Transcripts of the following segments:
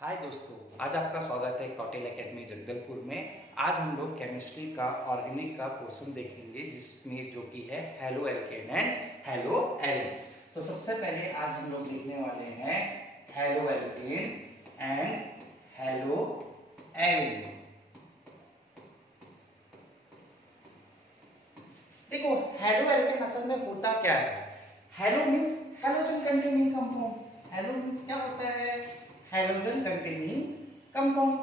हाय दोस्तों, आज आपका स्वागत है कौटिल्य एकेडमी जगदलपुर में। आज हम लोग केमिस्ट्री का ऑर्गेनिक का क्वेश्चन देखेंगे जिसमें जो कि है hello alkane and hello arenes. तो सबसे पहले आज हम लोग लिखने वाले हैं halo alkane and hello Erin. देखो हेलो एल्केन असल में होता क्या है। Hello means halogen containing compound. Hello means क्या होता है? Halogen containing compound.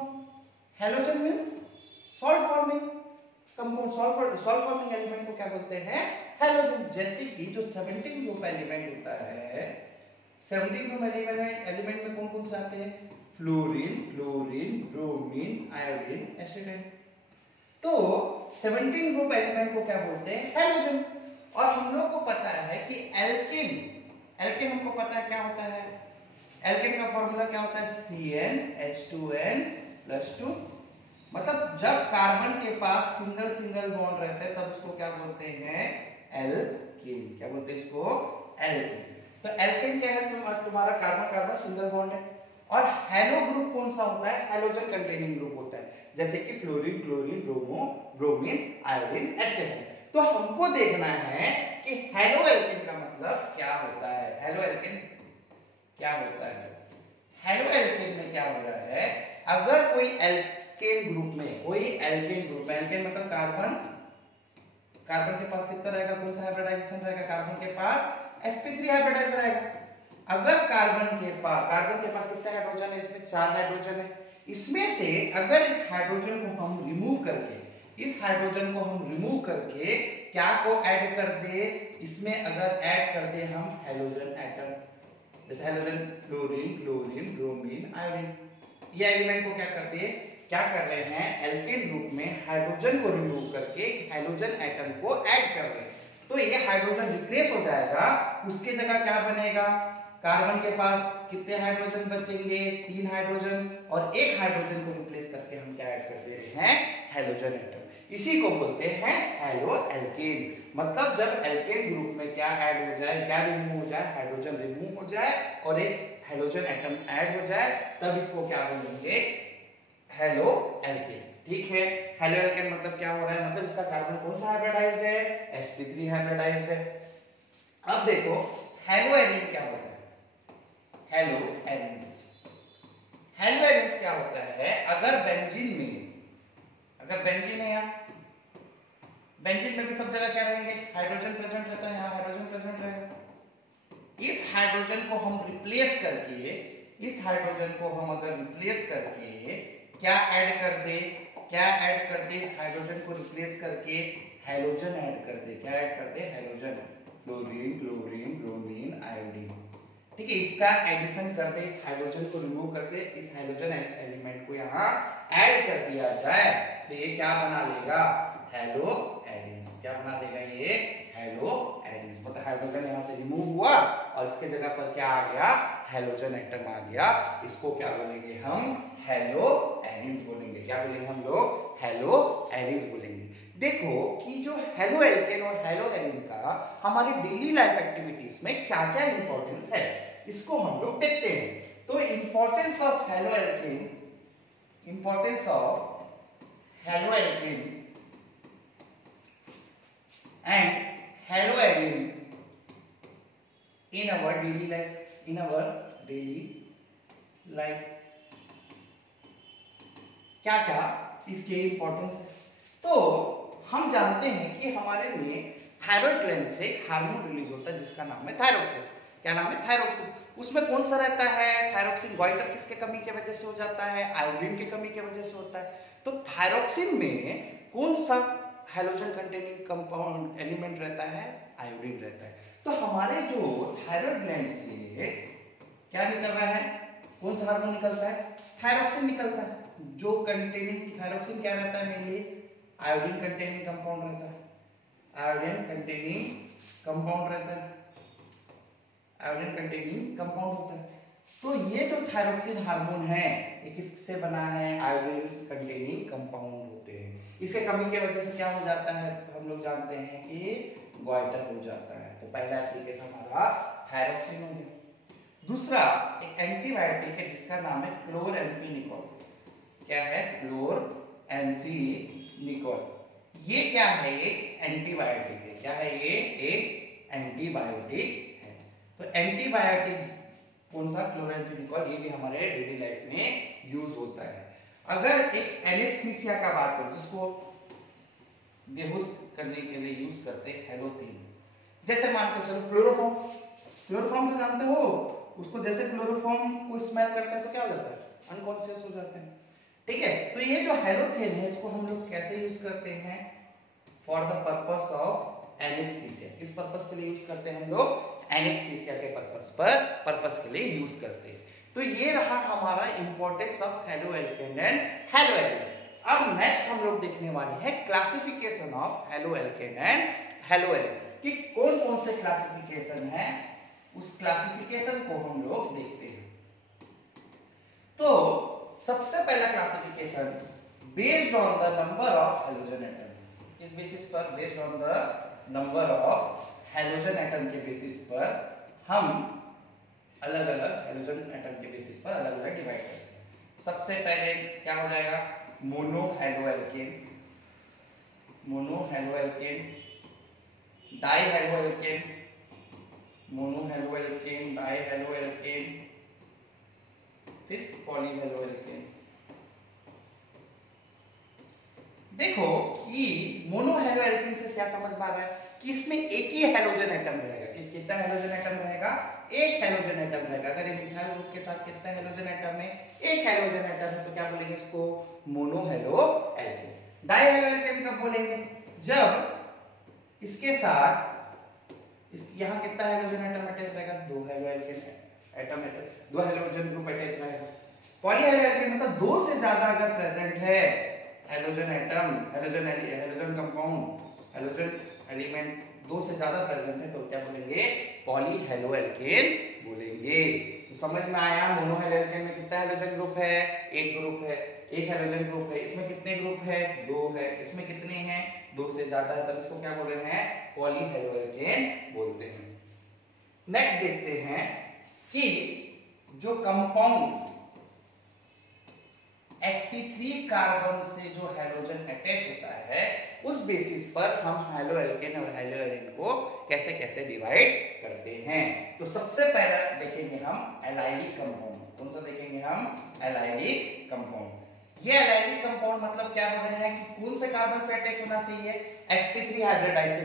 Halogen means salt forming compound. Salt forming element को क्या बोलते हैं? हैलोजन। जैसे कि जो 17 ग्रुप एलिमेंट होता है, 17 ग्रुप एलिमेंट में कौन कौन से आते हैं? Fluorine, chlorine, bromine, iodine, acetyl. तो 17 ग्रुप एलिमेंट को क्या बोलते हैं? हैलोजन। और हम लोग को पता है कि एल्केन हमको पता है क्या होता है। एल्केन का फॉर्मूला क्या होता है? CnH2n+2। मतलब जब कार्बन के पास सिंगल सिंगल बॉन्ड रहता है तब उसको क्या बोलते हैं? एल्केन। क्या बोलते हैं इसको? एल्केन। तो एल्केन क्या है? तुम्हारा कार्बन कार्बन सिंगल बॉन्ड है। और हेलो ग्रुप कौन सा होता है? हैलोजन कंटेनिंग ग्रुप होता है, जैसे कि fluorine, chlorine, bromo, bromine, iodine, acetyl. तो हमको देखना है कि हेलो एल्केन का मतलब क्या होता है। हेलो एल्केन क्या होता है? हेलो एल्केन में क्या हो रहा है? अगर कोई एल्केन ग्रुप में एल्केन मतलब कार्बन के पास कितना रहेगा? कौन सा हाइब्रिडाइजेशन रहेगा? कार्बन के पास sp3 हाइब्रिडाइजेशन रहेगा। अगर कार्बन के पास कितने हाइड्रोजन है? इसमें 4 हाइड्रोजन है। इसमें से अगर एक हाइड्रोजन को हम रिमूव करके, इस हाइड्रोजन को हम रिमूव करके क्या को ऐड कर दे? इसमें अगर ऐड कर दे हम हैलोजन एटम, जैसे halogen fluorine, chlorine, bromine, iodine. ये एलिमेंट को क्या करते हैं? क्या कर रहे हैं? एल्केन ग्रुप में हाइड्रोजन को रिमूव करके हाइड्रोजन एटम को ऐड कर रहे हैं। तो ये हाइड्रोजन रिप्लेस हो जाएगा। उसके जगह क्या बनेगा? कार्बन के पास कितने हाइड्रोजन बचेंगे? 3 हाइड्रोजन। और एक हाइड्रोजन को रिप्लेस करके हम क्या ऐड कर दे रहे हैं? Halogen atom. इसी को बोलते हैं हेलो एल्केन। मतलब जब एल्केन ग्रुप में क्या ऐड हो जाए, क्या रिमूव हो जाए? हाइड्रोजन रिमूव हो जाए और एक हैलोजन एटम ऐड हो जाए, तब इसको क्या बोलेंगे? Halo alkane. ठीक है। हेलो एल्केन मतलब क्या हो रहा है? मतलब इसका कार्बन कौन सा हाइब्रिडाइज्ड है? sp3 हाइब्रिडाइज्ड है। अब देखो हेलो एरिन क्या होता है? हेलो एरिन्स क्या होता है? अगर बेंजीन है यहाँ, बेंजीन में भी सब जगह क्या रहेंगे? हाइड्रोजन प्रेजेंट रहता है। यहाँ हाइड्रोजन प्रेजेंट रहेगा। इस हाइड्रोजन को हम रिप्लेस करके, क्या ऐड कर दे? इस हाइड्रोजन को रिप्लेस करके हैलोजन ऐड कर दे। क्या ऐड कर दे? Halogen. Fluorine, chlorine, bromine, iodine. ठीक है। इसका एडिशन कर दे, इस हाइड्रोजन को रिमूव कर से इस हाइड्रोजन एलिमेंट को यहाँ ऐड कर दिया जाए, तो ये क्या बना लेगा? Hello arenes. क्या बना देगा ये? Hello arenes. मतलब हाइड्रोजन यहाँ से रिमूव हुआ और इसके जगह पर क्या आ गया? हैलोजन एटम आ गया। इसको क्या बोलेंगे हम? हेलो एरिन्स बोलेंगे। क्या बोलेंगे हम लोग? हेलो एरिन्स बोलेंगे। देखो कि जो हेलो एल्केन और हेलो एरिन का हमारी डेली लाइफ एक्टिविटीज में क्या क्या इंपॉर्टेंस है, इसको हम लोग देखते हैं। तो importance of halo alkane and hello Erin in our daily life, क्या क्या इसके इंपॉर्टेंस है? तो हम जानते हैं कि हमारे में थायराइड ग्लैंड से हार्मोन रिलीज होता है जिसका नाम है थायरोक्सिन। क्या नाम है? थायरोक्सिन। उसमें कौन सा रहता है? थायरोक्सिन गोइटर किसके कमी की वजह से हो जाता है? आयोडीन की कमी की वजह से होता है। तो थायरोक्सिन में कौन सा हैलोजन कंटेनिंग कंपाउंड एलिमेंट रहता है? आयोडीन रहता है। तो हमारे जो थायराइड ग्लैंड से क्या निकल रहा है? कौन सा हार्मोन निकलता है? थायरोक्सिन निकलता है। जो कंटेनिंग थायरोक्सिन क्या रहता है? मेनली आयोडीन कंटेनिंग कंपाउंड रहता है। आयोडीन कंटेनिंग कंपाउंड होता है। तो ये जो थायरोक्सिन हार्मोन है ये किससे बना है? आयोडीन कंटेनिंग कंपाउंड होते हैं। इसके कमी की वजह से क्या हो जाता है? हम लोग जानते हैं कि गोइटर हो जाता है। तो पहला एप्लीकेशन हमारा थायरोक्सिन हो गया। दूसरा एक एंटीबायोटिक है जिसका नाम है क्लोरएम्फेनिकोल। क्या है? क्लोरएम्फेनिकोल। ये क्या है? एक एंटीबायोटिक है। क्या है ये? एक एंटीबायोटिक है। तो एंटीबायोटिक कौन सा? क्लोरएम्फेनिकोल। ये भी हमारे डेली लाइफ में यूज होता है। अगर एक एनेस्थीसिया का बात करूं, जिसको बेहोश करने के लिए यूज करते हैं हेलोथिन, जैसे मान के चलो क्लोरोफॉर्म। क्लोरोफॉर्म तो जानते हो, उसको जैसे क्लोरोफॉर्म को स्मेल करता है तो क्या हो जाता है? अनकॉन्शियस हो जाते हैं। ठीक है, तो ये जो हेलोथिन है इसको हम लोग कैसे यूज करते हैं? For the purpose of anaesthesia. किस पर्पस के लिए यूज करते हैं हम लोग? एनेस्थीसिया के पर्पस के लिए यूज करते हैं। तो ये रहा हमारा importance of haloalkane and haloalkane. अब नेक्स्ट हम लोग देखने वाले हैं classification of haloalkane and haloalkane, कि कौन कौन से क्लासिफिकेशन है, उस क्लासिफिकेशन को हम लोग देखते हैं। तो सबसे पहला classification based on the number of halogen atom. इस बेसिस पर, based on the number of halogen atom के बेसिस पर हम अलग अलग हेलोजन एटम के बेसिस पर अलग अलग डिवाइड करते हैं। सबसे पहले क्या हो जाएगा? Mono haloalkane, mono haloalkane, di haloalkane, mono haloalkane, di haloalkane, फिर पॉली हेलोएल्केन। देखो कि मोनो हेलोएल्केन से क्या समझ में आ रहा है? कि इसमें एक ही हेलोजन एटम रहेगा। कि कितना हेलोजन एटम रहेगा? एक हेलोजन एटम रहेगा। अगर ये मिथाइल ग्रुप के साथ कितना हेलोजन एटम है? एक हेलोजन एटम है। तो क्या बोलेंगे इसको? Mono haloalkane. डाई हेलोएल्केन कब बोलेंगे? जब इसके साथ यहाँ कितना हेलोजन एटम अटैच रहेगा? दो हेलोएल्केन एटम, दो हेलोजन ग्रुप अटैच रहेगा। पॉली हेलोएल्केन मतलब दो से ज्यादा अगर प्रेजेंट है halogen atom, halogen compound, halogen element दो से ज्यादा प्रेजेंट है तो क्या बोलेंगे? पॉली हेलोएल्केन बोलेंगे। तो समझ में आया? मोनो हेलोएल्केन में कितना हेलोजन ग्रुप है? एक ग्रुप है, एक हेलोजन ग्रुप है। इसमें कितने ग्रुप है? दो है। इसमें कितने हैं? दो से ज्यादा है, तब इसको क्या बोल रहे हैं? पॉली हेलोएल्केन बोलते हैं। नेक्स्ट देखते हैं कि जो कंपाउंड sp3 कार्बन से जो हेलोजन अटैच होता है उस बेसिस पर हम हेलोएल्केन और हेलोएरिन को कैसे कैसे डिवाइड करते हैं। तो सबसे पहला देखेंगे हम एलाइलिक कंपाउंड। कौन सा देखेंगे हम? Allylic compound. ये एलाइलिक कंपाउंड मतलब क्या हो रहे हैं कि कौन से कार्बन से अटैच होना चाहिए? sp3 हाइब्रिडाइज से।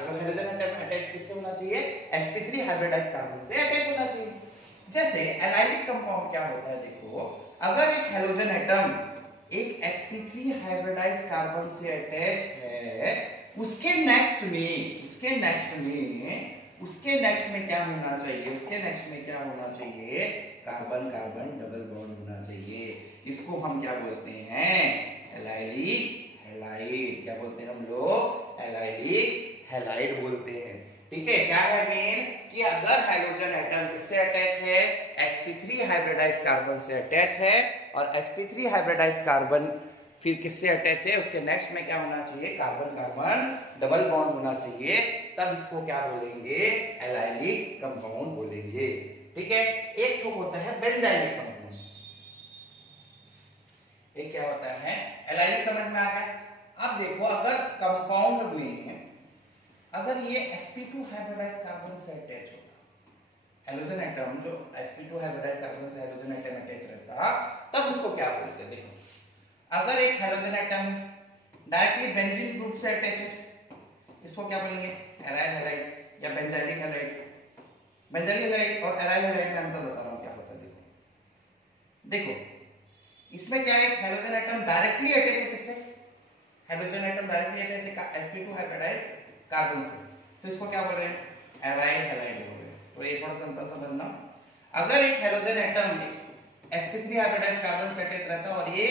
जो हेलोजन एटम अटैच किससे होना चाहिए? sp3 हाइब्रिडाइज कार्बन से अटैच होना चाहिए। जैसे एलाइलिक कंपाउंड क्या होता है? देखो, अगर एक हेलोजन एटम एक sp3 हाइब्रिडाइज कार्बन से अटैच है, उसके नेक्स्ट में क्या होना चाहिए? उसके नेक्स्ट में क्या होना चाहिए? कार्बन कार्बन डबल बॉन्ड होना चाहिए। इसको हम क्या बोलते हैं? Allylic halide. क्या बोलते हैं हम लोग? एलाइलिक हैलाइड बोलते हैं। ठीक है, क्या है मेन? कि अगर हाइड्रोजन एटम किससे अटैच है? sp3 हाइब्रिडाइज कार्बन से अटैच है, और sp3 हाइब्रिडाइज कार्बन फिर किससे अटैच है? उसके नेक्स्ट में क्या होना चाहिए? कार्बन कार्बन डबल बॉन्ड होना चाहिए। तब इसको क्या बोलेंगे? एलाइलिक कंपाउंड बोलेंगे। ठीक है, एक तो होता है बेंजाइलिक कंपाउंड, एक क्या होता है? एलाइलिक। समझ में आ गया? अब देखो, अगर कंपाउंड में अगर ये sp2 हाइब्रिडाइज कार्बन से अटैच होता, हेलोजन एटम जो sp2 हाइब्रिडाइज कार्बन से हेलोजन एटम अटैच रहता, तब उसको क्या बोलते हैं? देखो, अगर एक halogen atom directly benzene group से अटैच है, इसको क्या बोलेंगे? एराइल हैलाइड या बेंजाइलिक हैलाइड। बेंजाइलिक हैलाइड और एराइल हैलाइड में अंतर बता रहा हूं क्या होता है। देखो, इसमें क्या है? हेलोजन एटम डायरेक्टली अटैच है किससे? हेलोजन एटम डायरेक्टली अटैच है sp2 हाइब्रिडाइज कार्बन से, तो इसको क्या बोल रहे हैं? एराइल हैलाइड बोल रहे हैं। तो ये थोड़ा सा अंतर समझना। अगर एक halogen atom sp3 hybridise carbon से अटैच रहता और ये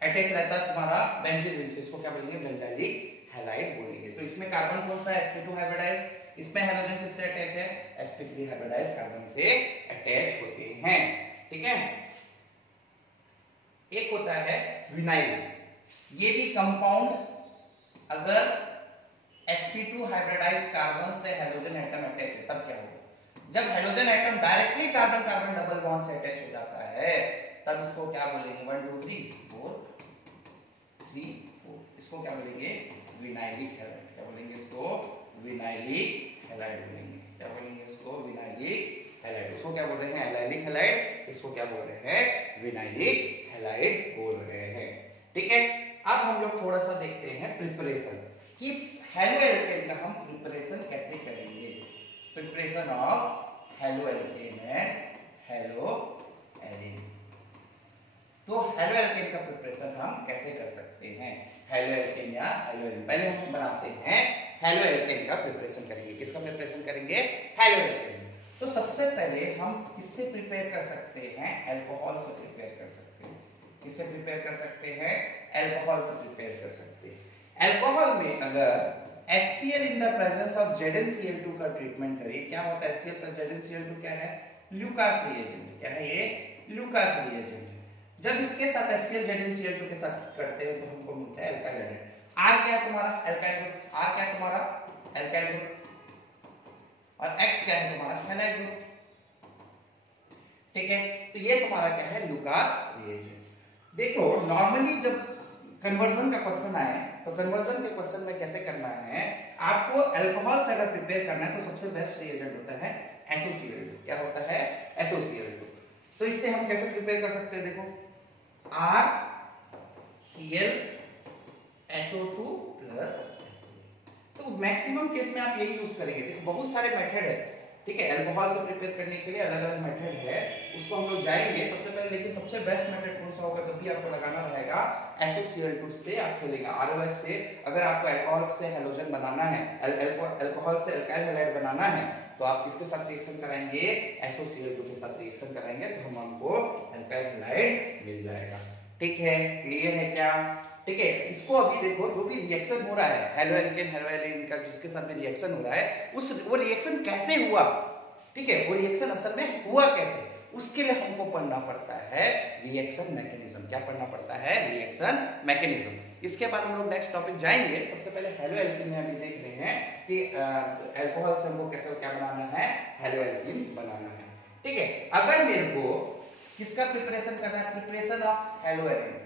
अटैच रहता तुम्हारा बेंजीन रिंग से, इसको क्या बोलेंगे? बेंजाइलिक हैलाइड बोलेंगे। तो इसमें कार्बन कौन सा है? sp2 hybridise. इसमें हेलोजन किससे अटैच है? sp3 हाइब्रिडाइज कार्बन से अटैच होते हैं। ठीक है, एक होता है विनाइल। ये भी कंपाउंड अगर sp2 हाइब्रिडाइज्ड कार्बन से हेलोजन एटम अटैच है तब क्या होगा? जब halogen atom directly carbon carbon double bond से अटैच हो जाता है तब इसको क्या बोलेंगे? 1 2 3 4 3 4 इसको क्या बोलेंगे? Vinylic halide. क्या बोलेंगे इसको? विनाइलिक हैलाइड बोलेंगे। क्या बोलेंगे इसको? Vinylic halide. इसको क्या बोल रहे हैं? Allylic halide. इसको क्या बोल रहे हैं? विनाइलिक हैलाइड बोल रहे हैं। ठीक है, अब हम लोग थोड़ा सा देखते हैं प्रिपरेशन कि हेलो एल्केन का हम प्रिपरेशन कैसे करेंगे। Preparation of halo alkane and halo arene. तो हेलो एल्केन का प्रिपरेशन हम कैसे कर सकते हैं? हेलो एल्केन या हेलो एलिन। पहले हम बनाते हैं हेलो एल्केन का प्रिपरेशन करेंगे। किसका प्रिपरेशन करेंगे? Halo alkane. तो सबसे पहले हम किससे प्रिपेयर कर सकते हैं? अल्कोहल से प्रिपेयर कर सकते हैं। किससे प्रिपेयर कर सकते हैं? अल्कोहल से प्रिपेयर कर सकते हैं। अल्कोहल में अगर HCl in the presence of ZnCl2 का ट्रीटमेंट करिए, क्या होता है? HCl प्लस ZnCl2 क्या है? Lucas reagent. क्या है ये? Lucas reagent. जब इसके साथ HCl ZnCl2 के साथ करते हैं तो हमको मिलता है अल्काइल हाइड्रेट। R क्या है तुम्हारा? Alkyl group. R क्या है तुम्हारा? Alkyl group. और X क्या है तुम्हारा? Halide group. ठीक है, तो ये तुम्हारा क्या है? Lucas reagent. देखो नॉर्मली जब कन्वर्जन का क्वेश्चन आए तो कन्वर्जन के क्वेश्चन में कैसे करना है? आपको अल्कोहल से अगर प्रिपेयर करना है तो सबसे बेस्ट रिएजेंट होता है एसोसिएटेड। क्या होता है? एसोसिएटेड। तो इससे हम कैसे प्रिपेयर कर सकते हैं? देखो RCl SO2 प्लस तो मैक्सिमम केस में आप यही यूज करेंगे। देखो बहुत सारे मेथड है, ठीक है, अल्कोहल से प्रिपेयर करने के लिए अलग अलग मेथड है, उसको हम लोग जाएंगे सबसे पहले। लेकिन सबसे बेस्ट मेथड कौन सा होगा? जब भी आपको लगाना रहेगा SOCl2 से आप खेलेंगे। ROH से अगर आपको अल्कोहल से हैलोजन बनाना है, अल्कोहल से अल्काइल हैलाइड बनाना है तो आप किसके साथ रिएक्शन कराएंगे? SOCl2 के साथ रिएक्शन कराएंगे तो हमको अल्काइल हैलाइड मिल जाएगा। ठीक है, क्लियर है क्या? ठीक है, इसको अभी देखो जो भी रिएक्शन हो रहा है हेलो एल्केन हेलो एलिन का जिसके साथ में रिएक्शन हो रहा है वो रिएक्शन कैसे हुआ? ठीक है, वो रिएक्शन असल में हुआ कैसे? उसके लिए हमको पढ़ना पड़ता है रिएक्शन मैकेनिज्म। क्या पढ़ना पड़ता है? Reaction mechanism. इसके बाद हम लोग नेक्स्ट टॉपिक जाएंगे। सबसे पहले हेलो एल्केन में अभी देख रहे हैं कि अल्कोहल से हमको कैसे क्या बनाना है? हेलो एल्केन बनाना है। ठीक है, अगर मेरे को किसका प्रिपरेशन करना है? Preparation of halo alkene.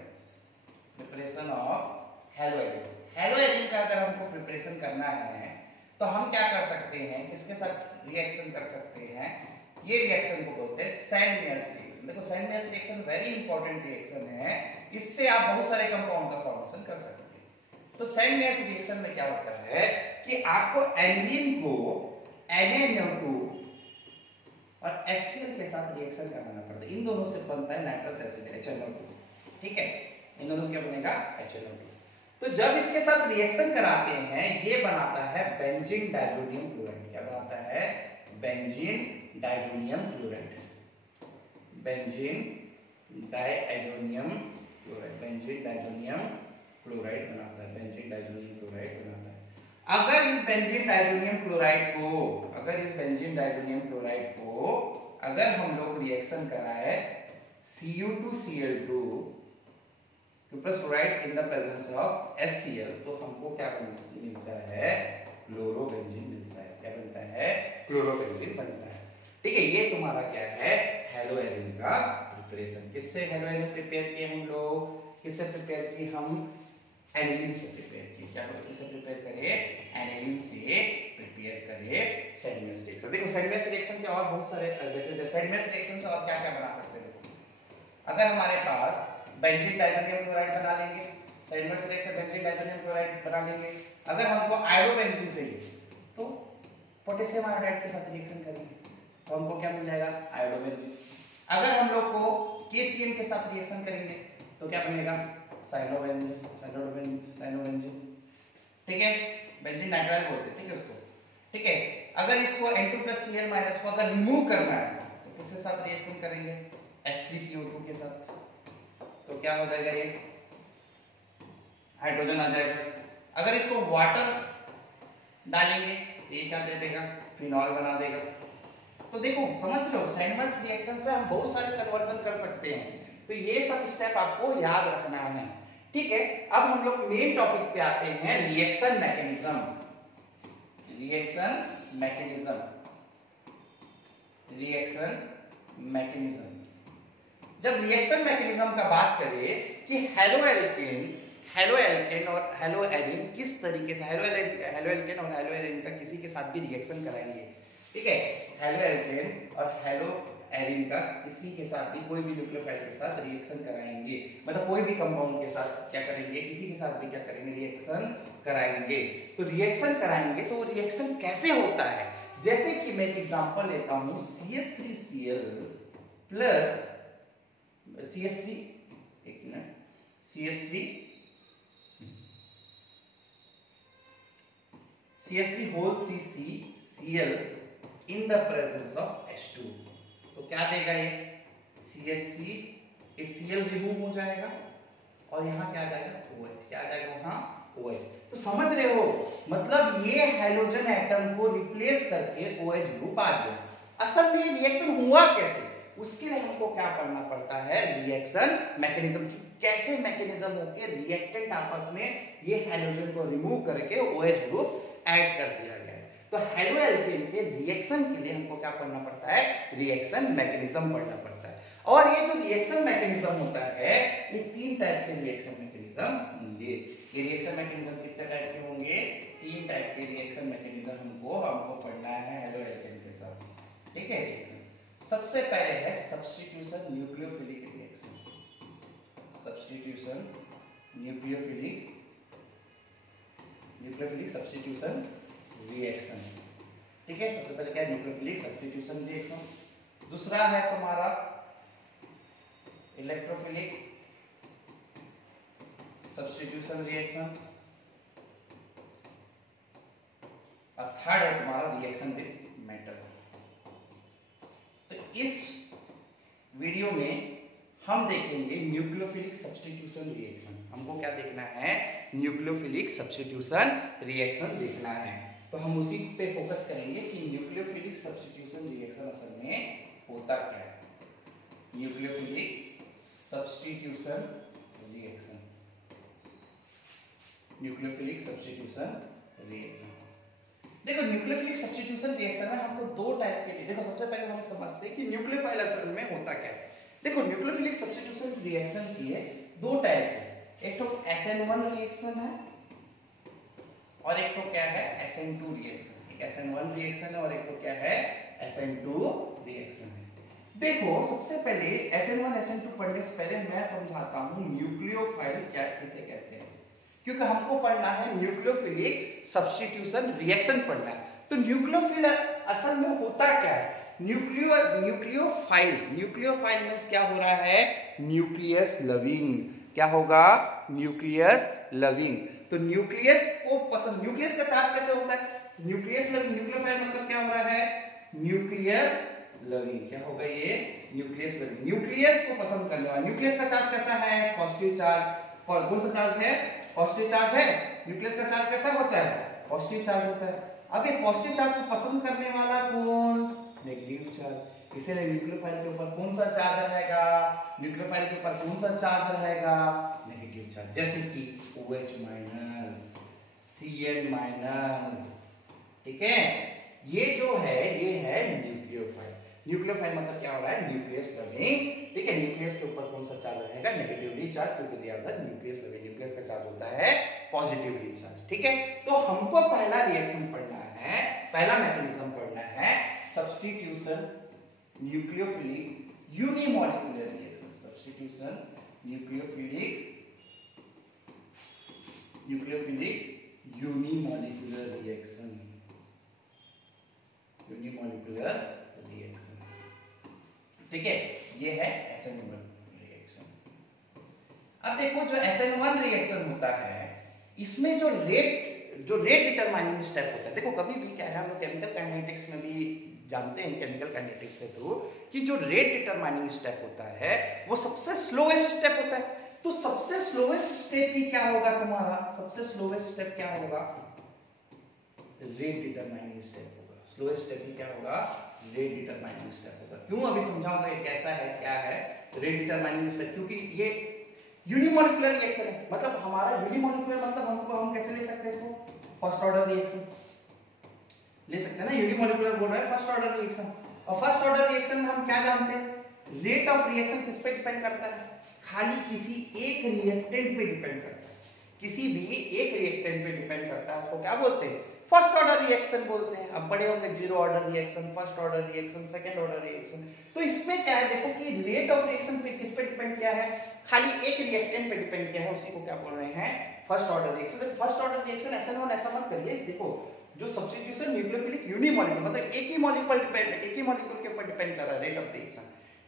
Preparation of halo alkene. Hello alkane का अगर हमको प्रिपरेशन करना है तो हम क्या कर सकते हैं? किसके साथ रिएक्शन कर सकते हैं? ये रिएक्शन को बोलते हैं सैंड-मेयर्स रिएक्शन। देखो sand-Myers reaction very important reaction है, इससे आप बहुत सारे कंपाउंड का फॉर्मेशन कर सकते हैं। तो सैंड-मेयर्स रिएक्शन में क्या होता है कि आपको एनिलीन को Na2 और HCl के साथ रिएक्शन कराना पड़ता है। इन दोनों से बनता है नाइट्रस एसिड HNO2। ठीक है, इन दोनों से क्या बनेगा? HNO2। तो जब इसके साथ रिएक्शन कराते हैं ये बनाता है बेंजीन डाइजोनियम क्लोराइड। क्या बनाता है? Benzene diazonium chloride. Benzene diazonium chloride. Benzene diazonium chloride बनाता है। बेंजीन डाइजोनियम क्लोराइड बनाता है। अगर इस बेंजीन डाइजोनियम क्लोराइड को अगर हम लोग रिएक्शन कराए Cu2Cl2 plus chloride in the presence of HCl तो हमको क्या मिलता है? क्लोरोबेंजीन मिलता है। क्या बनता है? क्लोरोबेंजीन बनता है। ठीक है, ये तुम्हारा क्या है? हेलो एलिन का प्रिपरेशन। किससे हेलो एलिन प्रिपेयर किए हम लोग? किससे प्रिपेयर किए? हम एनिलीन से प्रिपेयर किए। क्या बोले? किससे प्रिपेयर करें? एनिलीन से प्रिपेयर करें सैंड-मेयर्स रिएक्शन। देखो सैंड-मेयर्स रिएक्शन के और बहुत सारे जैसे सैंड-मेयर्स रिएक्शन से और क्या-क्या बना सकते हैं? देखो अगर हमारे पास बेंजीन डाइजोनियम क्लोराइड बना लेंगे, sand-Myers reaction benzene diazonium chloride बना लेंगे। अगर हमको आयोडोबेंजीन चाहिए तो पोटेशियम आयोडाइड के साथ रिएक्शन करेंगे तो हमको क्या मिल जाएगा? आयोडोबेंजीन। अगर हम लोग को KCl के साथ रिएक्शन करेंगे तो क्या बनेगा? साइनोबेंजीन। ठीक है, बेंजीन नाइट्राइल बोलते हैं। ठीक है उसको। ठीक है, अगर इसको N2+Cl- को अगर रिमूव करना है तो किसके साथ रिएक्शन करेंगे? H3CO2 के साथ। तो क्या हो जाएगा? ये हाइड्रोजन आ जाएगा। अगर इसको वाटर डालेंगे तो ये क्या दे देगा? फिनॉल बना देगा। तो देखो समझ लो सैंड-मेयर्स रिएक्शन से हम बहुत सारे कन्वर्जन कर सकते हैं। तो ये सब स्टेप आपको याद रखना है। ठीक है, अब हम लोग मेन टॉपिक पे आते हैं reaction mechanism. Reaction mechanism, reaction mechanism. जब रिएक्शन मैकेनिज्म का बात करें कि हेलो एल्केन और हेलो एरिन किस तरीके से हेलो एल्केन और हेलो एरिन का किसी के साथ भी रिएक्शन कराएंगे, ठीक है, हेलो एल्केन और हेलो एरिन का किसी के साथ भी कोई भी न्यूक्लियोफाइल के साथ रिएक्शन कराएंगे, मतलब कोई भी कंपाउंड के साथ क्या करेंगे, किसी के साथ भी क्या करेंगे, रिएक्शन कराएंगे। तो रिएक्शन कराएंगे तो रिएक्शन कैसे होता है, जैसे कि मैं एक एग्जांपल लेता हूं CH3Cl प्लस CH3, एक minute, CH3 whole 3CCl in the presence of H2, तो क्या देगा ये CH3, ये Cl रिमूव हो जाएगा और यहाँ क्या आ जाएगा OH, क्या आ जाएगा वहां OH। तो समझ रहे हो, मतलब ये हाइड्रोजन एटम को रिप्लेस करके OH ग्रुप आ गया। असल में रिएक्शन हुआ कैसे, उसके लिए हमको क्या पढ़ना पड़ता है, रिएक्शन मैकेनिज्म की कैसे मैकेनिज्म होके रिएक्टेंट आपस में ये हाइड्रोजन को रिमूव करके OH ग्रुप ऐड कर दिया गया है। तो हेलो एल्केन के रिएक्शन के लिए हमको क्या पढ़ना पड़ता है, रिएक्शन मैकेनिज्म पढ़ना पड़ता है। और ये जो रिएक्शन मैकेनिज्म होता है, ये 3 टाइप के रिएक्शन मैकेनिज्म होंगे। ये रिएक्शन मैकेनिज्म कितने टाइप के होंगे, 3 टाइप के रिएक्शन मैकेनिज्म हमको पढ़ना है हेलो एल्केन के साथ, ठीक है। सबसे पहले है substitution nucleophilic reaction, substitution nucleophilic substitution reaction, ठीक है। सबसे पहले क्या है, न्यूक्लियोफिलिक सब्स्टिट्यूशन रिएक्शन। दूसरा है तुम्हारा इलेक्ट्रोफिलिक सब्स्टिट्यूशन रिएक्शन, और थर्ड है तुम्हारा रिएक्शन विद मेटल। तो इस वीडियो में हम देखेंगे न्यूक्लियोफिलिक सब्स्टिट्यूशन रिएक्शन। हमको क्या देखना है, न्यूक्लियोफिलिक सब्स्टिट्यूशन रिएक्शन देखना है। तो हम उसी पे फोकस करेंगे कि न्यूक्लियोफिलिक सब्स्टिट्यूशन रिएक्शन असल में होता क्या है। Nucleophilic substitution reaction, nucleophilic substitution reaction. देखो न्यूक्लियोफिलिक सब्स्टिट्यूशन रिएक्शन में हमको 2 टाइप के, देखो सबसे पहले हम समझते हैं कि न्यूक्लियोफाइल असल में होता क्या है। देखो न्यूक्लियोफिलिक सब्स्टिट्यूशन रिएक्शन की है 2 टाइप है, एक तो SN1 रिएक्शन है और एक तो क्या है SN2 रिएक्शन। एक SN1 रिएक्शन है और एक तो क्या है SN2 रिएक्शन है। देखो सबसे पहले SN1 SN2 पढ़ने से पहले मैं समझाता हूं न्यूक्लियोफाइल क्या किसे कहते हैं, क्योंकि हमको पढ़ना है न्यूक्लियोफिलिक सब्स्टिट्यूशन रिएक्शन पढ़ना है। तो न्यूक्लियोफिल असल में होता क्या है, न्यूक्लियोफाइल मींस क्या हो रहा है, न्यूक्लियस लविंग। क्या होगा, न्यूक्लियस लविंग। तो न्यूक्लियस को पसंद, न्यूक्लियस का चार्ज कैसे होता है, न्यूक्लियस लविंग। न्यूक्लियोफाइल मतलब क्या हो रहा है, न्यूक्लियस लविंग। क्या होगा ये, न्यूक्लियस लविंग, न्यूक्लियस को पसंद करने वाला। न्यूक्लियस का चार्ज कैसा है, पॉजिटिव चार्ज। कौन सा चार्ज है, पॉजिटिव चार्ज है। न्यूक्लियस का चार्ज कैसा होता है, पॉजिटिव चार्ज होता है। अब ये पॉजिटिव चार्ज को पसंद करने वाला कौन, नेगेटिव चार्ज। इसीलिए न्यूक्लियोफाइल के ऊपर कौन सा चार्ज रहेगा, न्यूक्लियोफाइल के ऊपर कौन सा चार्ज रहेगा, नेगेटिव चार्ज। जैसे कि OH माइनस, Cl-, ठीक है। ये जो है ये है न्यूक्लियोफाइल। न्यूक्लियोफाइल मतलब क्या हो रहा है, न्यूक्लियस लविंग, ठीक है। न्यूक्लियस के ऊपर कौन सा चार्ज रहेगा, नेगेटिवली चार्ज, क्योंकि they are the nucleus loving. Nucleus का चार्ज होता है पॉजिटिवली चार्ज, ठीक है। तो हमको पहला रिएक्शन पढ़ना है, पहला मैकेनिज्म पढ़ना है substitution nucleophilic unimolecular reaction. Substitution nucleophilic unimolecular reaction, unimolecular reaction, ठीक है। ये है SN1 रिएक्शन। अब देखो जो SN1 रिएक्शन होता है, इसमें जो रेट डिटरमाइनिंग स्टेप होता है। देखो कभी भी क्या है, हम लोग केमिकल काइनेटिक्स में भी जानते हैं, केमिकल काइनेटिक्स के थ्रू, कि जो रेट डिटरमाइनिंग स्टेप होता है वो सबसे स्लोएस्ट स्टेप होता है। तो सबसे स्लोएस्ट स्टेप ही क्या होगा तुम्हारा, सबसे स्लोएस्ट स्टेप क्या होगा, रेट डिटरमाइनिंग स्टेप होगा। स्लोएस्ट स्टेप ही क्या होगा, रेट डिटरमाइनिंग स्टेप होगा। क्यों, अभी समझाऊंगा ये कैसा है, क्या है रेट डिटरमाइनिंग स्टेप। क्योंकि ये यूनिमॉलिक्यूलर रिएक्शन है, मतलब हमारा यूनिमॉलिक्यूलर मतलब हम कैसे ले सकते हैं इसको, फर्स्ट ऑर्डर रिएक्शन। है ना, यूनिमोलिकुलर बोल रहा है फर्स्ट ऑर्डर रिएक्शन। और फर्स्ट ऑर्डर रिएक्शन में हम क्या जानते हैं, रेट ऑफ रिएक्शन किस पे डिपेंड करता है, खाली किसी एक रिएक्टेंट पे डिपेंड करता है, किसी भी एक रिएक्टेंट पे डिपेंड करता है, उसको क्या बोलते हैं, फर्स्ट ऑर्डर रिएक्शन बोलते हैं। अब पढ़े होंगे zero order reaction, first order reaction, second order reaction. तो इसमें क्या है, देखो कि रेट ऑफ रिएक्शन पे किस पे डिपेंड किया है, खाली एक रिएक्टेंट पे डिपेंड किया है, उसी को क्या बोल रहे हैं, first order reaction. First order reaction ऐसा मत करिए, देखो जो सब्स्टिट्यूशन न्यूक्लियोफिलिक यूनिमॉलिक्यूल मतलब एक ही मॉलिक्यूल के ऊपर डिपेंड कर रहा है रेट ऑफ रिएक्शन।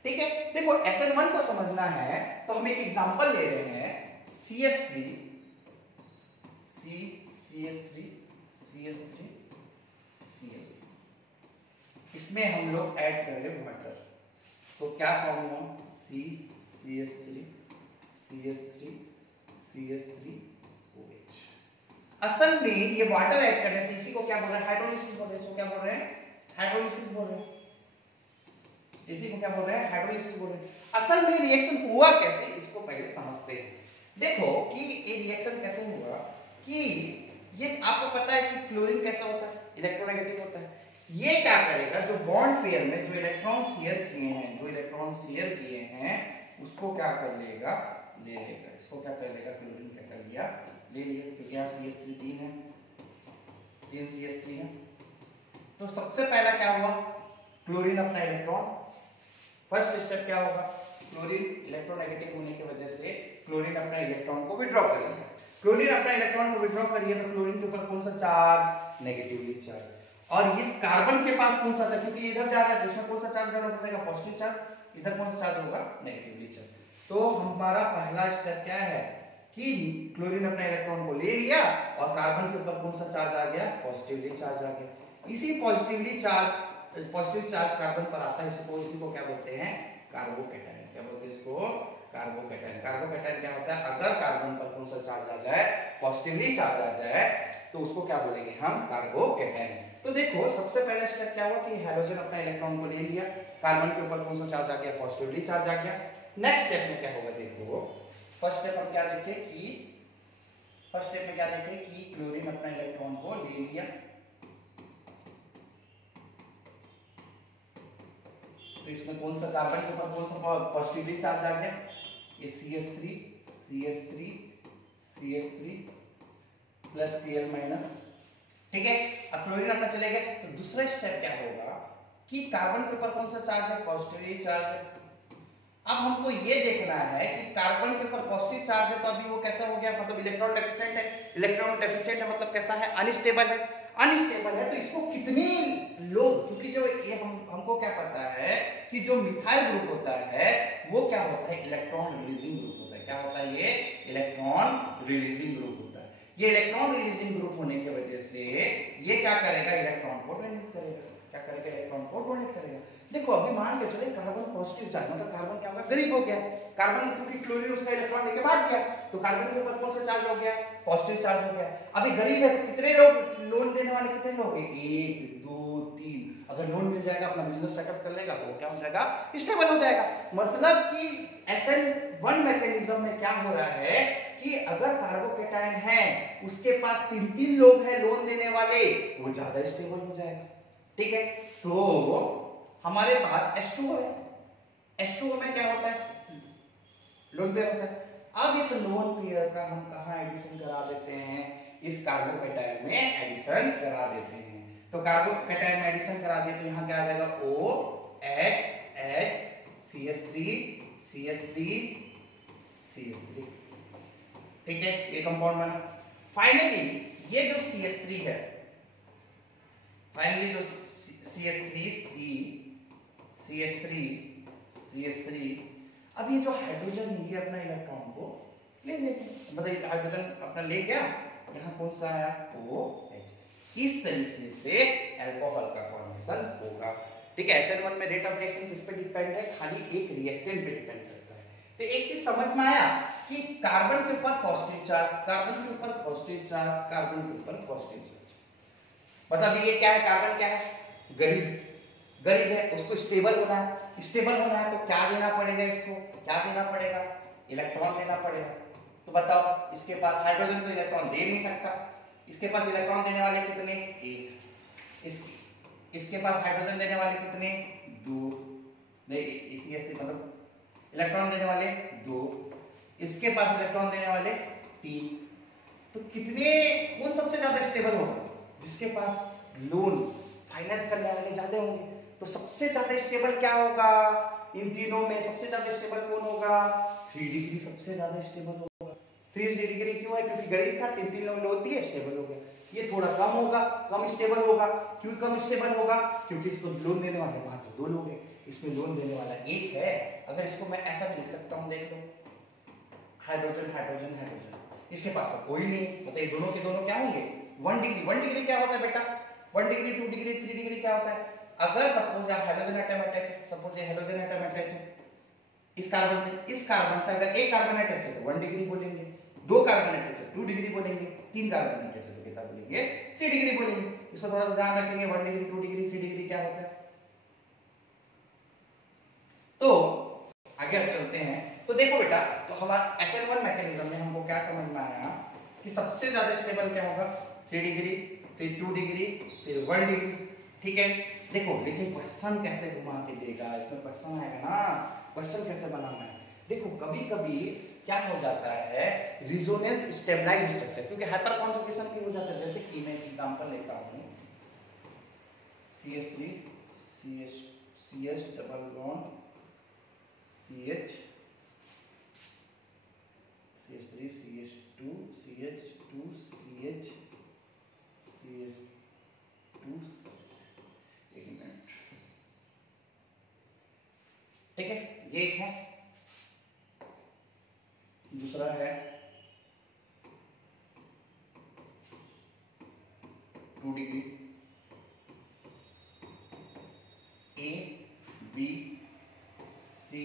ठीक है, देखो SN1 को समझना है तो हम एक एग्जांपल ले रहे हैं CH3 CH3 Cl, इसमें हम लोग ऐड कर रहे हैं वाटर, तो क्या फॉर्मूला CH3 OH। असल में ये वाटर ऐड करने से इसी को क्या बोल रहे हैं, हाइड्रोलिसिस बोल रहे हैं, इसको क्या बोल रहे हैं, हाइड्रोलिसिस बोल रहे हैं, इसी को क्या बोल रहे हैं, हाइड्रोलिसिस बोल रहे हैं। असल में रिएक्शन हुआ कैसे, इसको पहले समझते हैं। देखो कि ये रिएक्शन कैसे हुआ, कि ये आपको पता है कि क्लोरीन कैसा होता है, इलेक्ट्रोनेगेटिव होता है। ये क्या करेगा, जो बॉन्ड पेयर में जो इलेक्ट्रॉन शेयर किए हैं उसको क्या कर लेगा, ले लेगा, इसको क्या कर लेगा, क्लोरीन क्या कर लिया, ले लिया, क्योंकि यहाँ CH3 3 है, 3 CH3 है। तो सबसे पहला क्या हुआ, क्लोरीन अपना इलेक्ट्रॉन, फर्स्ट स्टेप क्या होगा, क्लोरीन इलेक्ट्रोनेगेटिव होने की वजह से क्लोरीन अपना इलेक्ट्रॉन को विड्रॉ कर लिया। क्लोरीन अपना इलेक्ट्रॉन को विड्रॉ करिए तो क्लोरीन के ऊपर कौन सा चार्ज, नेगेटिवली चार्ज, और इस कार्बन के पास कौन सा था, क्योंकि इधर जा रहा है तो इसमें कौन सा चार्ज डेवलप हो जाएगा, पॉजिटिव चार्ज, इधर कौन सा चार्ज होगा, नेगेटिवली चार्ज। तो हमारा पहला स्टेप क्या है कि क्लोरीन अपना इलेक्ट्रॉन को ले लिया और कार्बन के ऊपर कौन सा चार्ज आ गया, पॉजिटिवली चार्ज आ गया। इसी पॉजिटिव चार्ज कार्बन पर आता है, इसी को क्या बोलते हैं, कार्बोकैटायन। क्या बोलते हैं इसको, कार्बोकैटायन। कार्बोकैटायन क्या होता है, अगर कार्बन पर कौन सा चार्ज आ जाए, पॉजिटिवली चार्ज आ जाए, तो उसको क्या बोलेंगे हम, कार्बोकैटायन। तो देखो सबसे पहला स्टेप क्या हुआ कि हाइड्रोजन अपना इलेक्ट्रॉन को ले लिया, कार्बन के ऊपर कौन सा चार्ज आ गया, पॉजिटिवली चार्ज आ गया। नेक्स्ट स्टेप में क्या होगा, देखो फर्स्ट स्टेप हम क्या देखे कि क्लोरीन अपना इलेक्ट्रॉन को ले लिया, तो इसमें कौन सा कार्बन के ऊपर कौन सा पॉजिटिवली चार्ज आ गया, ये CH3 प्लस Cl माइनस। ठीक है, अब क्लोरीन अपना चले गए, तो दूसरा स्टेप क्या होगा कि कार्बन के ऊपर कौन सा चार्ज है, पॉजिटिवली चार्ज है। अब हमको ये देखना है कि कार्बन के ऊपर पॉजिटिव चार्ज है तो अभी वो कैसा हो गया, मतलब इलेक्ट्रॉन डेफिशिएंट है, मतलब कैसा है, अनस्टेबल है। तो इसको कितनी लोग, क्योंकि जो ये हमको क्या पता है कि जो मिथाइल ग्रुप होता है वो क्या होता है, इलेक्ट्रॉन रिलीजिंग ग्रुप होता है। क्या होता है, ये इलेक्ट्रॉन रिलीजिंग ग्रुप होता है। ये इलेक्ट्रॉन रिलीजिंग ग्रुप होने की वजह से ये क्या करेगा, इलेक्ट्रॉन को डोनेट करेगा। क्या करेगा, इलेक्ट्रॉन को डोनेट करेगा। देखो अभी मान के चले कार्बन पॉजिटिव चार्ज, मतलब कार्बन क्या होगा, गरीब हो गया। कार्बन क्योंकि क्लोरीन उसका इलेक्ट्रॉन लेके भाग गया, तो कार्बन के ऊपर कौन सा चार्ज हो गया, पॉजिटिव चार्ज हो गया। अभी गरीब है तो कितने लोग लोन देने वाले, कितने लोग, 1 2 3, अगर लोन मिल जाएगा, अपना बिजनेस सेटअप कर लेगा, तो वो क्या हो जाएगा, स्टेबल हो जाएगा। मतलब कि SN1 मैकेनिज्म में क्या हो रहा है कि अगर कार्बोकैटायन है, उसके पास 3 लोग हैं लोन देने वाले, वो ज्यादा स्टेबल हो जाएगा। ठीक है, तो हमारे पास H2O है, H2O में क्या होता है, लोन पेयर होता है। अब इस लोन पेयर का हम कहाँ एडिशन करा देते हैं, इस कार्बोकैटायन में एडिशन करा देते हैं। तो कार्बोकैटायन में एडिशन करा दिए तो यहाँ क्या आ जाएगा, OH CH3 ठीक है, ये कंपाउंड बना। फाइनली ये जो CH3 है, CH3 अब ये जो हाइड्रोजन है ये अपना इलेक्ट्रॉन को ले लेगा, मतलब हाइड्रोजन अपना ले गया, यहाँ कौन सा आया, OH। इस तरीके से अल्कोहल का फॉर्मेशन होगा। ठीक है, SN1 में रेट ऑफ रिएक्शन किस पे डिपेंड है, खाली एक रिएक्टेंट पे डिपेंड करता है। तो एक चीज समझ में आया कि कार्बन के ऊपर पॉजिटिव चार्ज, कार्बन के ऊपर पॉजिटिव चार्ज, मतलब ये क्या है, कार्बन क्या है, गरीब है, उसको स्टेबल होना है। तो क्या देना पड़ेगा, इसको क्या देना पड़ेगा, इलेक्ट्रॉन देना पड़ेगा। तो बताओ, इसके पास हाइड्रोजन तो इलेक्ट्रॉन दे नहीं सकता, इसके पास इलेक्ट्रॉन देने वाले कितने, 1। इसके पास हाइड्रोजन देने वाले कितने, 2, नहीं CH3 मतलब इलेक्ट्रॉन देने वाले 2, इसके पास इलेक्ट्रॉन देने वाले 3। तो कितने, कौन सबसे ज्यादा स्टेबल होगा, जिसके पास लोन फाइनेंस करने वाले ज्यादा होंगे। तो सबसे ज्यादा स्टेबल क्या होगा, इन तीनों में सबसे ज्यादा स्टेबल कौन होगा, 3 डिग्री सबसे ज्यादा स्टेबल होगा। 3 डिग्री क्यों है, क्योंकि गरीब था, 3 लोन होती है, स्टेबल हो गया। ये थोड़ा कम होगा, कम स्टेबल होगा। क्यों कम स्टेबल होगा, क्योंकि इसको लोन देने वाले मात्र 2 लोग हैं, इसमें लोन देने वाला 1 है। अगर इसको मैं ऐसा भी लिख सकता हूं, देख लो, हाइड्रोजन हाइड्रोजन हाइड्रोजन, इसके पास तो कोई नहीं, मतलब ये दोनों के दोनों क्या होंगे, 1 डिग्री। 1 डिग्री क्या होता है बेटा, 1 डिग्री 2 डिग्री 3 डिग्री क्या होता है, अगर सपोज हाइड्रोजन एटम अटैच है, सपोज ये हाइड्रोजन एटम अटैच है इस कार्बन से अगर एक कार्बन अटैच है तो 1 डिग्री बोलेंगे, 2 कार्बन अटैच है 2 डिग्री बोलेंगे, 3 कार्बन अटैच है तो कितना बोलेंगे, 3 डिग्री बोलेंगे। इसको थोड़ा सा ध्यान रखेंगे, 1 डिग्री 2 डिग्री 3 डिग्री क्या होता है। तो आगे अब चलते हैं। तो देखो बेटा, तो हमारा SN1 मैकेनिज्म में हमको क्या समझ में आया कि सबसे ज्यादा स्टेबल क्या होगा, 3 डिग्री, फिर 2 डिग्री, फिर 1 डिग्री, ठीक है। देखो लेकिन क्वेश्चन कैसे घुमा के देगा, इसमें क्वेश्चन आएगा ना, क्वेश्चन कैसे बनाना है। देखो कभी कभी क्या हो जाता है, रिजोनेंस स्टेबलाइज्ड स्ट्रक्चर, क्योंकि हाइपर कॉन्जुगेशन भी हो जाता है। जैसे कि मैं एग्जांपल लेता हूं, CH3 CH double bond CH CH3 CH2 CH2 CH CH2, एक मिनट, ठीक है, ये एक है। दूसरा है 2 डिग्री, A B C,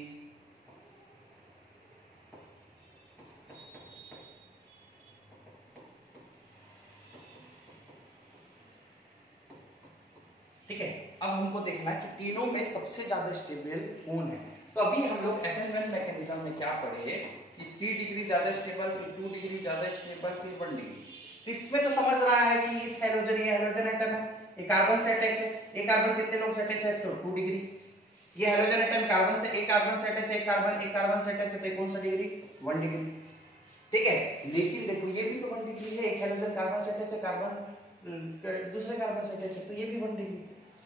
ठीक है। अब हमको देखना है कि तीनों में सबसे ज्यादा स्टेबल कौन है। तो अभी हम लोग SN1 मैकेनिज्म में क्या पढ़े कि 3 डिग्री ज्यादा स्टेबल, फिर 2 डिग्री ज्यादा स्टेबल, फिर 1 डिग्री। तो इसमें तो समझ रहा है कि इस हाइड्रोजन, ये हाइड्रोजन एटम है, ये कार्बन से अटैच है, एक कार्बन कितने लोग से अटैच है, तो 2 डिग्री। ये हाइड्रोजन एटम कार्बन से, एक कार्बन से अटैच है, एक कार्बन से अटैच है, तो कौन सा डिग्री, 1 डिग्री, ठीक है। लेकिन देखो ये भी तो 1 डिग्री है, एक हाइड्रोजन कार्बन से अटैच है, कार्बन दूसरे कार्बन से अटैच है, तो ये भी 1 डिग्री।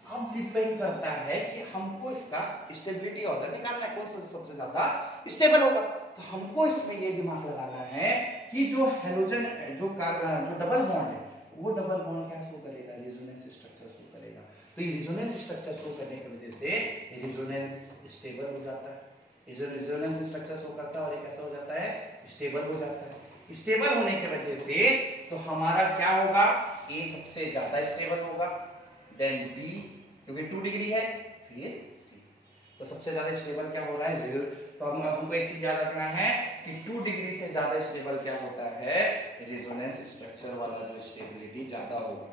अब डिपेंड करता है कि हमको इसका स्टेबिलिटी ऑर्डर निकालना है, कौन सा सबसे ज्यादा स्टेबल होगा। तो हमको इसमें ये दिमाग लगाना है कि जो हैलोजन, जो डबल बॉन्ड है, वो डबल बॉन्ड क्या शो करेगा, रेजोनेंस स्ट्रक्चर शो करेगा। तो ये रेजोनेंस स्ट्रक्चर शो करने की वजह से रेजोनेंस स्टेबल हो जाता है, ये रेजोनेंस स्ट्रक्चर शो करता है और ये कैसा हो जाता है, स्टेबल हो जाता है। स्टेबल होने की वजह से तो हमारा क्या होगा, ए सबसे ज्यादा स्टेबल होगा, देन बी क्योंकि 2 डिग्री है, फिर सी। तो सबसे ज्यादा स्टेबल क्या हो रहा है, 0। तो हमको एक चीज याद रखना है कि 2 डिग्री से ज्यादा स्टेबल क्या होता है, रेजोनेंस स्ट्रक्चर वाला जो स्टेबिलिटी ज्यादा होगा,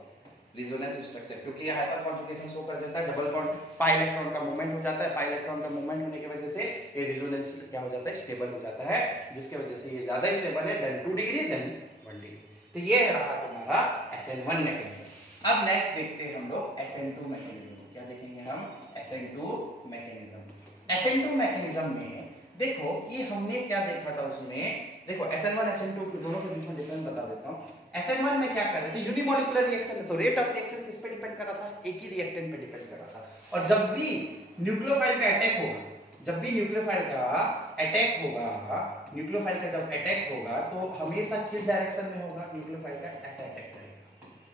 रेजोनेंस स्ट्रक्चर, क्योंकि ये हाइपर कॉन्जुगेशन शो कर देता है, डबल बॉन्ड पाई इलेक्ट्रॉन का मूवमेंट हो जाता है, पाई इलेक्ट्रॉन का मूवमेंट होने की वजह से ये रेजोनेंस क्या हो जाता है, स्टेबल हो जाता है, जिसकी वजह से ये ज्यादा स्टेबल है, देन 2 डिग्री, देन 1 डिग्री। तो ये रहा तुम्हारा SN1 मैकेनिज्म। अब नेक्स्ट देखते हैं हम लोग SN2 मैकेनिज्म। क्या देखेंगे हम, SN2 मैकेनिज्म। SN2 मैकेनिज्म में देखो ये हमने क्या देखा था उसमें, देखो SN1 SN2 दोनों के बीच में डिफरेंस बता देता हूं। SN1 में क्या कर रहे थे, यूनिमोलिकुलर रिएक्शन में, तो रेट ऑफ रिएक्शन किस पे डिपेंड कर रहा था, एक ही रिएक्टेंट पे डिपेंड कर रहा था। और जब भी न्यूक्लियोफाइल का अटैक होगा, जब भी न्यूक्लियोफाइल का अटैक होगा, न्यूक्लियोफाइल का जब अटैक होगा तो हमेशा किस डायरेक्शन में होगा, न्यूक्लियोफाइल का ऐसा अटैक करेगा,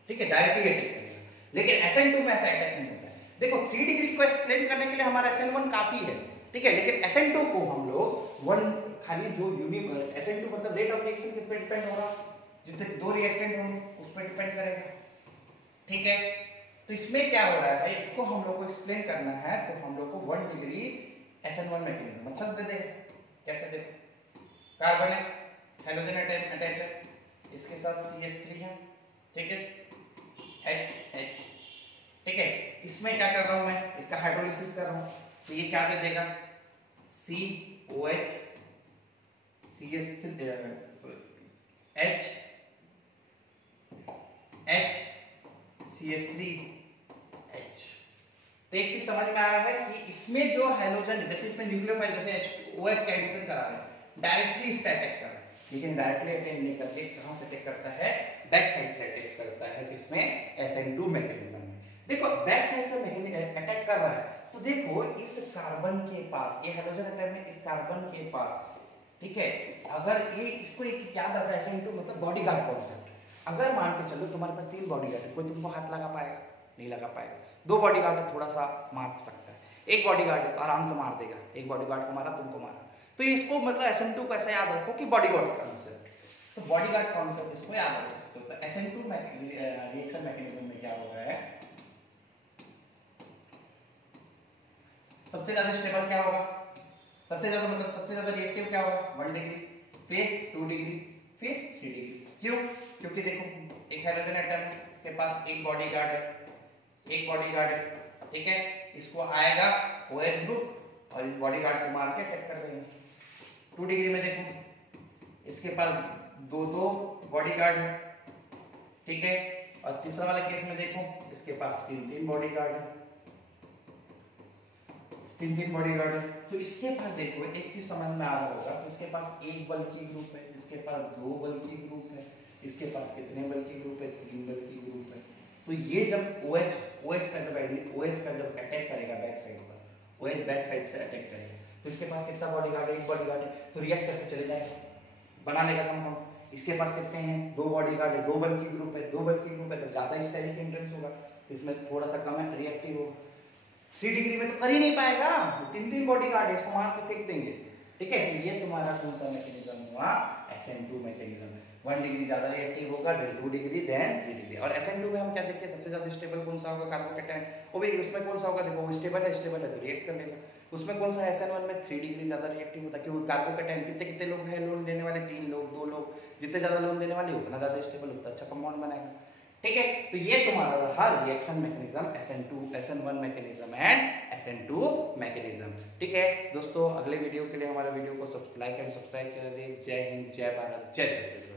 ठीक है, डायरेक्टली अटैक करेगा। लेकिन SN2 में ऐसा अटैक नहीं होता है। देखो 3 डिग्री को एक्सप्लेन करने के लिए हमारा SN1 काफी है, ठीक है, लेकिन SN2 को हम लोग वन खाली जो SN2 मतलब रेट ऑफ रिएक्शन किस पे डिपेंड होगा, जितने 2 रिएक्टेंट होंगे उस पर डिपेंड करेगा, ठीक है। तो इसमें क्या हो रहा है भाई, इसको हम लोग को एक्सप्लेन करना है, तो हम लोग को 1 डिग्री SN1 मैकेनिज्म अच्छा से दे देगा। कैसे दे, कार्बन है, हाइड्रोजन अटैच है, इसके साथ CH3 है, ठीक है, H, ठीक है। इसमें क्या कर रहा हूं मैं, इसका हाइड्रोलिसिस कर रहा हूं, तो ये क्या दे देगा, COH CH3 H CH3 H, तो एक चीज समझ में आ रहा है कि इसमें जो हैलोजन, जैसे इसमें न्यूक्लियोफाइल जैसे OH का एडिशन करा है, डायरेक्टली इस पे अटैक कर रहा है, लेकिन डायरेक्टली अटैक नहीं करके कहां से अटैक करता है, बैक साइड से अटैक करता है, किसमें, SN2 मैकेनिज्म में। देखो बैक साइड से अटैक कर रहा है, तो देखो इस कार्बन के पास, ये हैलोजन एटम में इस कार्बन के पास, ठीक है, अगर ये इसको एक याद रखना, SN2 मतलब बॉडीगार्ड कॉन्सेप्ट। अगर मान के चलो तुम्हारे पास 3 बॉडीगार्ड है, कोई तुमको हाथ लगा पाएगा, नहीं लगा पाएगा। 2 बॉडीगार्ड है, थोड़ा सा मार सकता है, 1 बॉडीगार्ड है तो आराम से मार देगा, 1 बॉडीगार्ड को मारा, तुमको मारा, तो इसको मतलब SN2 को ऐसा याद रखो कि बॉडीगार्ड कॉन्सेप्ट, तो बॉडीगार्ड कॉन्सेप्ट इसको याद रख सकते हो। तो SN2 रिएक्शन मैकेनिज्म में क्या हो रहा है, सबसे ज्यादा स्टेबल क्या होगा, सबसे ज्यादा मतलब सबसे ज्यादा रिएक्टिव क्या होगा, 1 डिग्री, फिर 2 डिग्री, फिर 3 डिग्री। क्यों, क्योंकि देखो एक हाइड्रोजन एटम है, इसके पास एक बॉडीगार्ड है, ठीक है, इसको आएगा OH ग्रुप और इस बॉडीगार्ड को मार के अटैक कर देंगे। 2 डिग्री में देखो इसके पास दो बॉडीगार्ड है, ठीक है, और तीसरा वाले केस में देखो इसके पास 3 बॉडीगार्ड है, 3 बॉडीगार्ड है। तो इसके पास देखो एक चीज समझ में आ रहा होगा, तो इसके पास 1 बल्कि ग्रुप है, इसके पास 2 बल्कि ग्रुप है, इसके पास कितने बल्कि ग्रुप है, 3 बल्कि ग्रुप है। तो ये जब OH का जब अटैक करेगा बैक साइड पर, OH बैक साइड से अटैक करेगा, तो इसके पास कितना बॉडीगार्ड है, 1 बॉडीगार्ड है, तो रिएक्ट करके चले जाएगा, बना लेगा कंपाउंड। इसके पास कितने हैं, 2 बॉडीगार्ड है, 2 बल्कि ग्रुप है, 2 बल्कि ग्रुप है तो ज्यादा स्टेरिक इंटेंस होगा, तो इसमें थोड़ा सा कम है, रिएक्टिव होगा। 3 डिग्री में तो कर ही नहीं पाएगा, 3 बॉडीगार्ड है, इसको मार के फेंक देंगे, ठीक है। तो ये तुम्हारा कौन सा मैकेनिज्म हुआ, SN2 मैकेनिज्म। 1 डिग्री ज्यादा रिएक्टिव होगा, देन 2 डिग्री, देन 3 डिग्री। और SN2 में हम क्या देखते हैं, सबसे ज्यादा स्टेबल कौन सा होगा, कार्बोकेटायन, वो भी उसमें कौन सा होगा, देखो वो स्टेबल है तो रिएक्ट कर लेगा। उसमें कौन सा, SN1 में 3 डिग्री ज्यादा रिएक्टिव होता है, क्योंकि कार्बोकेटायन कितने लोग हैं लोन देने वाले, 3 लोग, 2 लोग, जितने ज्यादा लोन देने वाले उतना ज्यादा स्टेबल होता है, अच्छा कंपाउंड बनाएगा, ठीक है। तो ये तुम्हारा रहा reaction mechanism, SN1 mechanism and SN2 mechanism, ठीक है दोस्तों। अगले वीडियो के लिए हमारे वीडियो को लाइक एंड सब्सक्राइब करें। जय हिंद, जय भारत, जय छत्तीसगढ़।